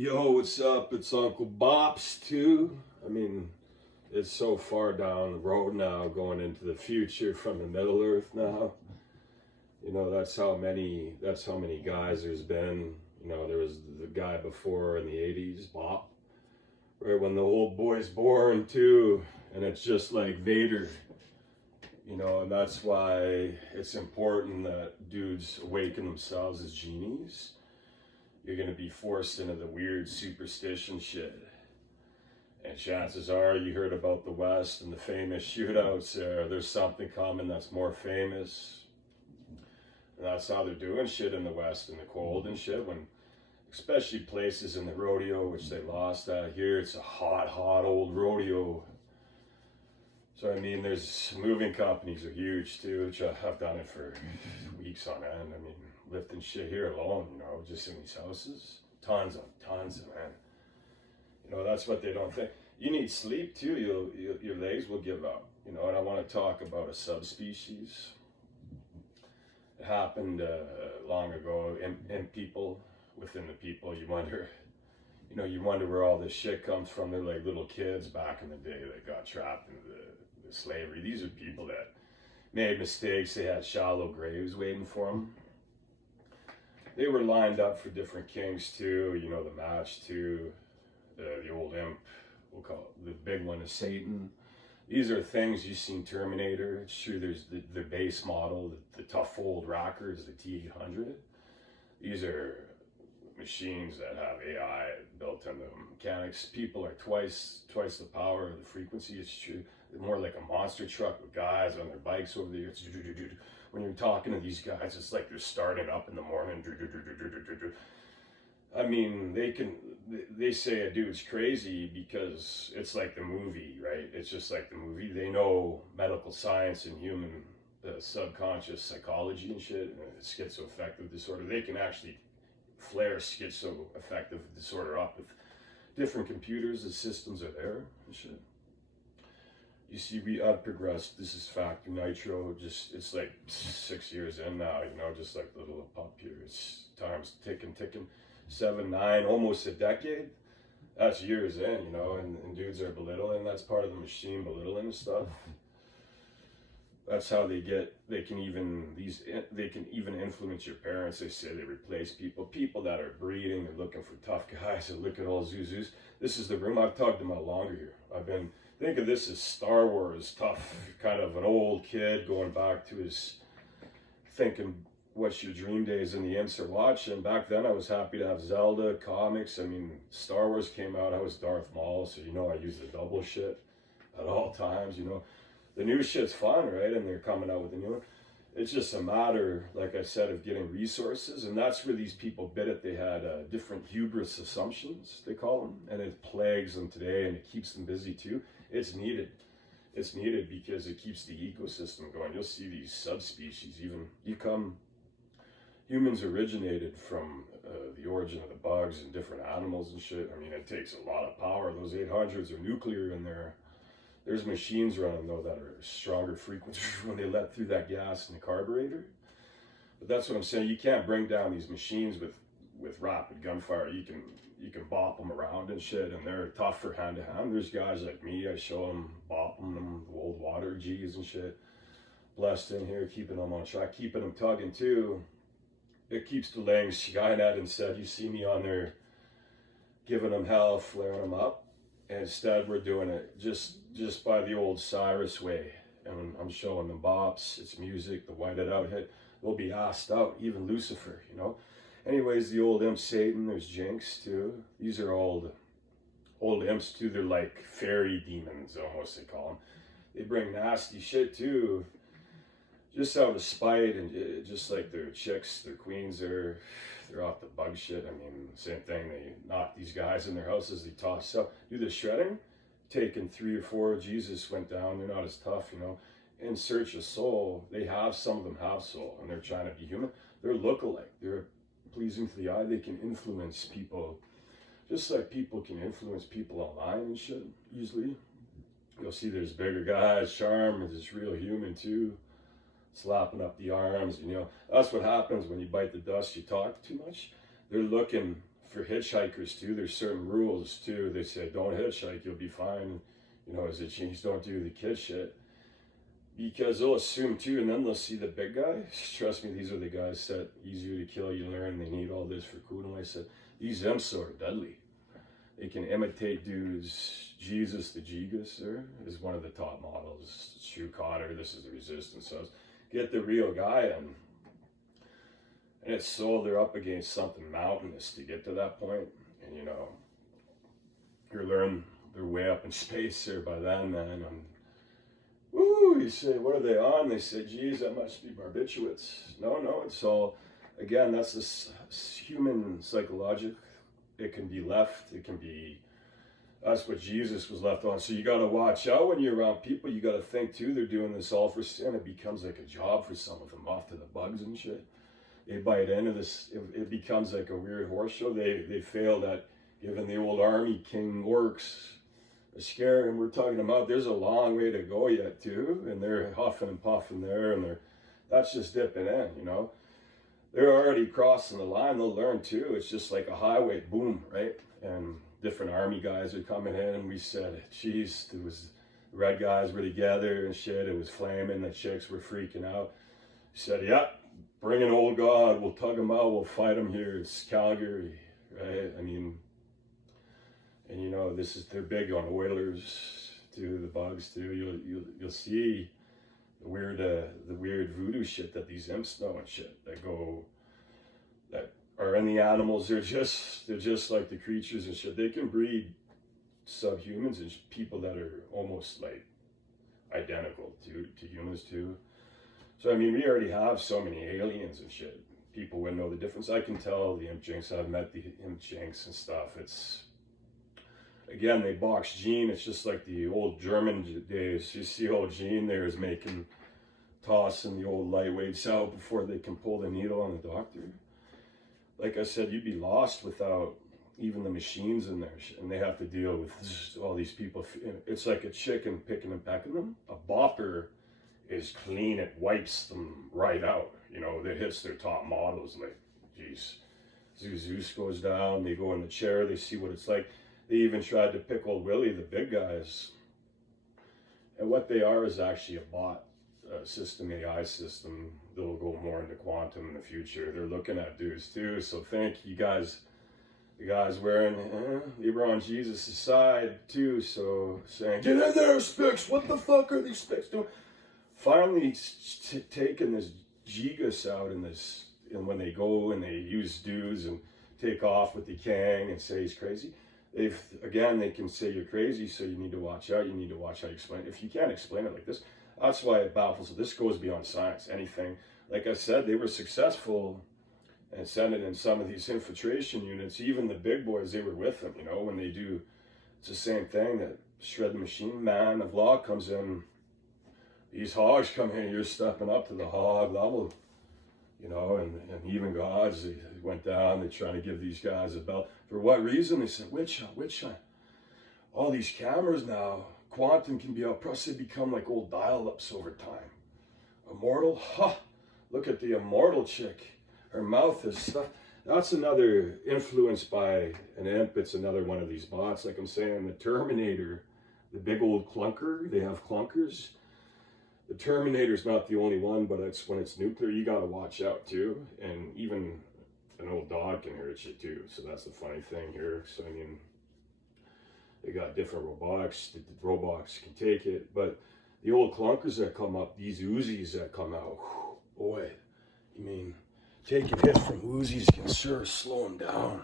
Yo, what's up? It's Uncle Bop'Z too. I mean, it's so far down the road now, going into the future from the Middle Earth now. You know, that's how many guys there's been. You know, there was the guy before in the 80s, Bop, right when the old boy's born too, and it's just like Vader. You know, and that's why it's important that dudes awaken themselves as genies. You're going to be forced into the weird superstition shit. And chances are you heard about the West and the famous shootouts there. There's something coming that's more famous. And that's how they're doing shit in the West in the cold and shit. When, especially places in the rodeo, which they lost out here, it's a hot, hot old rodeo. So, I mean, there's moving companies are huge too, which I've done it for weeks on end. I mean, lifting shit here alone, you know, just in these houses. Tons of, man. You know, that's what they don't think. You need sleep too, your legs will give up. You know, and I want to talk about a subspecies. It happened long ago in people, within the people. You wonder where all this shit comes from. They're like little kids back in the day that got trapped into the slavery. These are people that made mistakes. They had shallow graves waiting for them. They were lined up for different kings too, you know, the match too, the old imp, we'll call it, the big one is Satan. These are things you've seen Terminator. It's true, there's the base model, the tough old rockers, the T-800. These are machines that have AI built into them. Mechanics, people are twice the power of the frequency. It's true. They're more like a monster truck with guys on their bikes over there. When you're talking to these guys, it's like they're starting up in the morning. I mean, they say a dude's crazy because it's like the movie, right? It's just like the movie. They know medical science and human subconscious psychology and shit, and schizoaffective disorder. They can actually flare schizoaffective disorder up with different computers. The systems are there and shit. You see, I've progressed. This is Factor Nitro. It's like 6 years in now, you know, just like the little pup here. It's time's ticking. 7, 9, almost a decade. That's years in, you know, and dudes are belittling. That's part of the machine, belittling and stuff. That's how they can even influence your parents. They say they replace people that are breeding. They're looking for tough guys. And look at all Zuzus. This is the room. I've tugged them out longer here. Think of this as Star Wars, tough, kind of an old kid going back to his thinking what's your dream days and the imps are watching. Back then I was happy to have Zelda, comics. I mean, Star Wars came out, I was Darth Maul, so you know I use the double shit at all times, you know. The new shit's fun, right? And they're coming out with the new one. It's just a matter, like I said, of getting resources, and that's where these people bit it. They had different hubris assumptions, they call them, and it plagues them today, and it keeps them busy too. It's needed. It's needed because it keeps the ecosystem going. You'll see these subspecies. Humans originated from the origin of the bugs and different animals and shit. I mean, it takes a lot of power. Those 800s are nuclear in there. There's machines running though that are stronger frequencies when they let through that gas in the carburetor. But that's what I'm saying. You can't bring down these machines with rapid gunfire. You can bop them around and shit, and they're tough for hand to hand. There's guys like me. I show them bopping them, the old water G's and shit. Blessed in here, keeping them on track, keeping them tugging too. It keeps delaying Skynet. Instead, you see me on there giving them hell, flaring them up. And instead, we're doing it just by the old Cyrus way. And I'm showing them bops, it's music, the whited out hit. They'll be asked out, even Lucifer, you know. Anyways, the old imp Satan, there's Jinx too. These are old imps too. They're like fairy demons, almost, they call them. They bring nasty shit too, just out of spite, and just like their chicks, their queens, they're off the bug shit. I mean, same thing. They knock these guys in their houses, they toss up, do the shredding, taking 3 or 4. Jesus went down. They're not as tough, you know. In search of soul, some of them have soul, and they're trying to be human. They're look-alike. They're pleasing to the eye. They can influence people, just like people can influence people online and shit. Usually, you'll see there's bigger guys. Charm is real human too. Slapping up the arms, you know. That's what happens when you bite the dust, you talk too much. They're looking for hitchhikers too, there's certain rules too. They say don't hitchhike, you'll be fine. You know, as a change, don't do the kid shit. Because they'll assume too, and then they'll see the big guys. Trust me, these are the guys that easier to kill, you learn, they need all this for kudo. I said, these imps are deadly. They can imitate dudes. Jesus the Jigus there is one of the top models. Shoe Connor, this is the resistance. So get the real guy in. And it's so they're up against something mountainous to get to that point. And you know, you learn they're way up in space there by then, man. And woo, you say, what are they on? They say, geez, that must be barbiturates. No, it's all, again, that's this human psychological. It can be left, it can be, that's what Jesus was left on. So you got to watch out when you're around people. You got to think too, they're doing this all for sin. It becomes like a job for some of them, off to the bugs and shit. They bite into this, it becomes like a weird horse show. They failed at giving the old army king orcs a scare, and we're talking about there's a long way to go yet too, and they're huffing and puffing there, and that's just dipping in, you know. They're already crossing the line, they'll learn too. It's just like a highway, boom, right? And different army guys are coming in, and we said, geez, there was, the red guys were together and shit, it was flaming, the chicks were freaking out. He said, yep, bring an old god, we'll tug them out, we'll fight them here, it's Calgary, right? I mean, and you know, they're big on Oilers too, the Bugs too. You'll see the weird voodoo shit that these imps know and shit that are in the animals. They're just like the creatures and shit. They can breed subhumans and people that are almost like identical to humans too. So I mean, we already have so many aliens and shit. People wouldn't know the difference. I can tell the imp jinx. I've met the imp jinx and stuff. It's, again, they box Gene. It's just like the old German days. You see old Gene there is tossing the old lightweights out before they can pull the needle on the doctor. Like I said, you'd be lost without even the machines in there. And they have to deal with all these people. It's like a chicken picking and pecking them. A bopper is clean. It wipes them right out. You know, that hits their top models. Like, geez, Zeus goes down. They go in the chair. They see what it's like. They even tried to pick old Willie, the big guys. And what they are is actually a bot system, AI system. They'll go more into quantum in the future. They're looking at dudes too. So thank you guys, the guys wearing, they were on Jesus' side too. So saying, get in there, Spix. What the fuck are these Spix doing? Finally taking this Jigus out in this, and when they go and they use dudes and take off with the Kang and say he's crazy. They can say you're crazy, so you need to watch out. You need to watch how you explain it. If you can't explain it like this, that's why it baffles. This goes beyond science. Anything, like I said, they were successful and sending in some of these infiltration units. Even the big boys, they were with them. You know, when they do, it's the same thing. That shred the machine man of law comes in. These hogs come in. You're stepping up to the hog level. You know, and even gods, they went down, they're trying to give these guys a belt. For what reason? They said, witch hunt. All these cameras now, quantum can be out, plus they become like old dial-ups over time. Immortal? Ha! Look at the immortal chick. Her mouth is stuff. That's another influenced by an imp. It's another one of these bots. Like I'm saying, the Terminator, the big old clunker, they have clunkers. The Terminator's not the only one, but it's when it's nuclear, you gotta watch out too. And even an old dog can hurt you too. So that's the funny thing here. So I mean, they got different robotics. The robots can take it, but the old clunkers that come up, these Uzis that come out, whew, boy, I mean, taking hits from Uzis can sure slow them down.